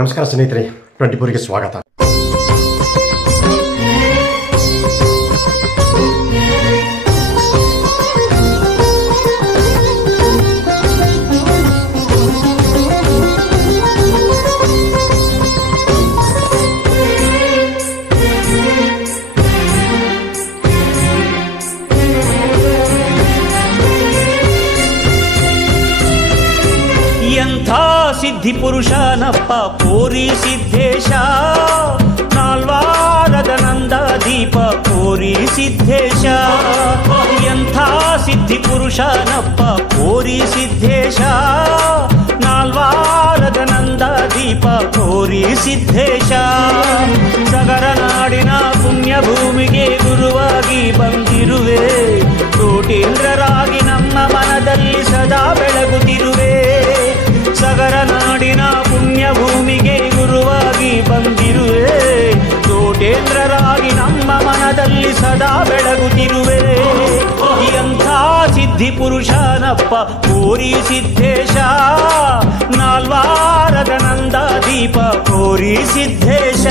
ನಮಸ್ಕಾರ ಸ್ನೇಹಿತರೆ, 24ಗೆ ಸ್ವಾಗತ. ಸಿದ್ಧಿ ಪುರುಷನಪ್ಪ ಕೋರಿ ಸಿದ್ದೇಶ, ನಾಲ್ವಾರದ ನಂದ ದೀಪ ಕೋರಿ ಸಿದ್ದೇಶ. ಎಂಥ ಸಿದ್ಧಿ ಪುರುಷನಪ್ಪ ಕೋರಿ ಸಿದ್ದೇಶ, ನಾಲ್ವಾರದ ನಂದ ದೀಪ ಕೋರಿ ಸಿದ್ದೇಶ. ಸಗರ ನಾಡಿನ ಪುಣ್ಯ ಭೂಮಿಗೆ ಗುರುವಾಗಿ ಬಂದಿರುವೆ, ಕೋಟೀಂದ್ರರಾಗಿ ನಮ್ಮ ಮನದಲ್ಲಿ ಸದಾ ಬೆಳಗುತ್ತಿರುವೆ. ಸಗರ ನಾಡಿನ ಪುಣ್ಯ ಭೂಮಿಗೆ ಗುರುವಾಗಿ ಬಂದಿರುವೆ, ಕೋಟೇಂದ್ರರಾಗಿ ನಮ್ಮ ಮನದಲ್ಲಿ ಸದಾ ಬೆಳಗುತ್ತಿರುವೆ. ಎಂಥ ಸಿದ್ಧಿ ಪುರುಷನಪ್ಪ ಕೋರಿ ಸಿದ್ದೇಶ, ನಾಲ್ವಾರದ ನಂದ ದೀಪ ಕೋರಿ ಸಿದ್ದೇಶ.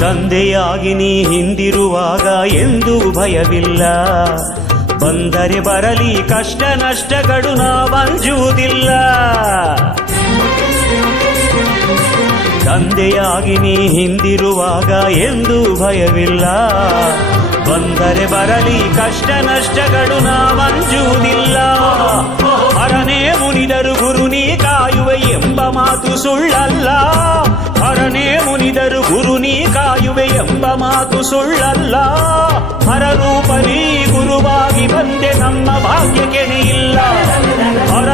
ತಂದೆಯಾಗಿ ನೀ ಹಿಂದಿರುವಾಗ ಎಂದೂ ಭಯವಿಲ್ಲ, ಬಂದರೆ ಬರಲಿ ಕಷ್ಟ ನಷ್ಟಗಳು ನಾವಂಜುವುದಿಲ್ಲ. ತಂದೆಯಾಗಿ ನೀ ಹಿಂದಿರುವಾಗ ಎಂದೂ ಭಯವಿಲ್ಲ, ಬಂದರೆ ಬರಲಿ ಕಷ್ಟ ನಷ್ಟಗಳು ನಾವಂಜುವುದಿಲ್ಲ. ಹರನೇ ಮುನಿದರು ಗುರು ನೀ ಕಾಯುವೆ ಎಂಬ ಮಾತು ಸುಳ್ಳಲ್ಲ, ಹರನೇ ಮುನಿದರು ಗುರು ನೀ ಕಾಯುವೆ ಎಂಬ ಮಾತು ಸುಳ್ಳಲ್ಲ. ಹರರೂಪರಿ ಗುರುವಾಗಿ ಬಂದೆ ನಮ್ಮ ಭಾಗ್ಯ ಕೆಣೆಯಿಲ್ಲ, ಹರ